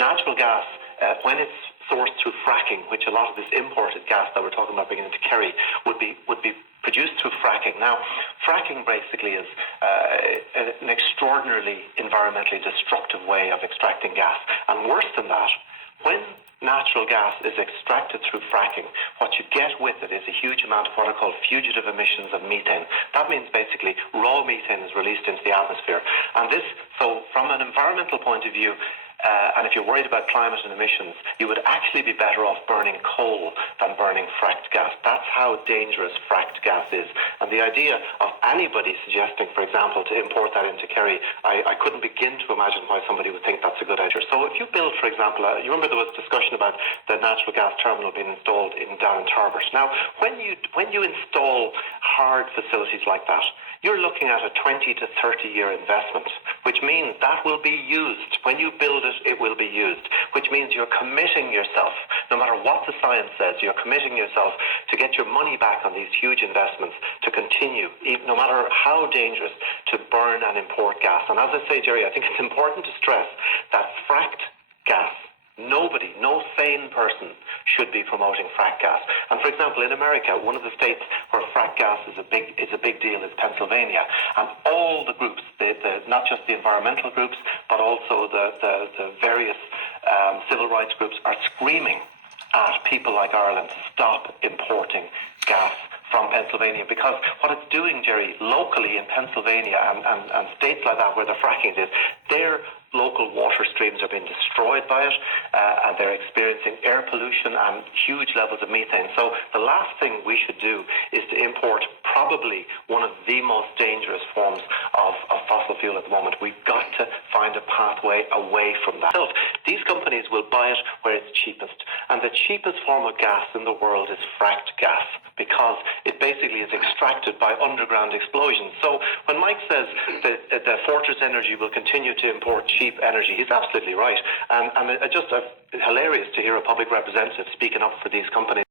natural gas, when it's sourced through fracking, which a lot of this imported gas that we're talking about bringing into Kerry would be produced through fracking. Now, fracking basically is an extraordinarily environmentally destructive way of extracting gas. And worse than that, when natural gas is extracted through fracking, what you get with it is a huge amount of what are called fugitive emissions of methane. That means basically raw methane is released into the atmosphere. And so from an environmental point of view, and if you're worried about climate and emissions, you would actually be better off burning coal than burning fracked gas. That's how dangerous fracked gas is. And the idea of anybody suggesting, for example, to import that into Kerry, I couldn't begin to imagine why somebody would think that's a good idea. So if you build, for example, you remember there was discussion about the natural gas terminal being installed down in Tarbert. Now, when you install hard facilities like that, you're looking at a 20 to 30 year investment, which means that will be used. When you build it, it will be used, which means you're committing yourself, no matter what the science says, you're committing yourself to get your money back on these huge investments, to continue, no matter how dangerous, to burn and import gas. And as I say, Jerry, I think it's important to stress that fracked gas, nobody, no sane person should be promoting fracked gas. And for example, in America, one of the states where fracked gas is a big deal is Pennsylvania. And all the groups, not just the environmental groups, but also the various civil rights groups are screaming at people like Ireland to stop importing gas from Pennsylvania, because what it's doing, Jerry, locally in Pennsylvania and states like that where the fracking is, their local water streams are being destroyed by it, and they're experiencing air pollution and huge levels of methane. So the last thing we should do is to import probably one of the most dangerous forms of fossil fuel at the moment. We've got to find a pathway away from that. So these companies will buy it where it's cheapest, and the cheapest form of gas in the world is fracked gas, because it basically is extracted by underground explosions. So when Mike says that Fortress Energy will continue to import cheap energy, he's absolutely right. And it's just hilarious to hear a public representative speaking up for these companies.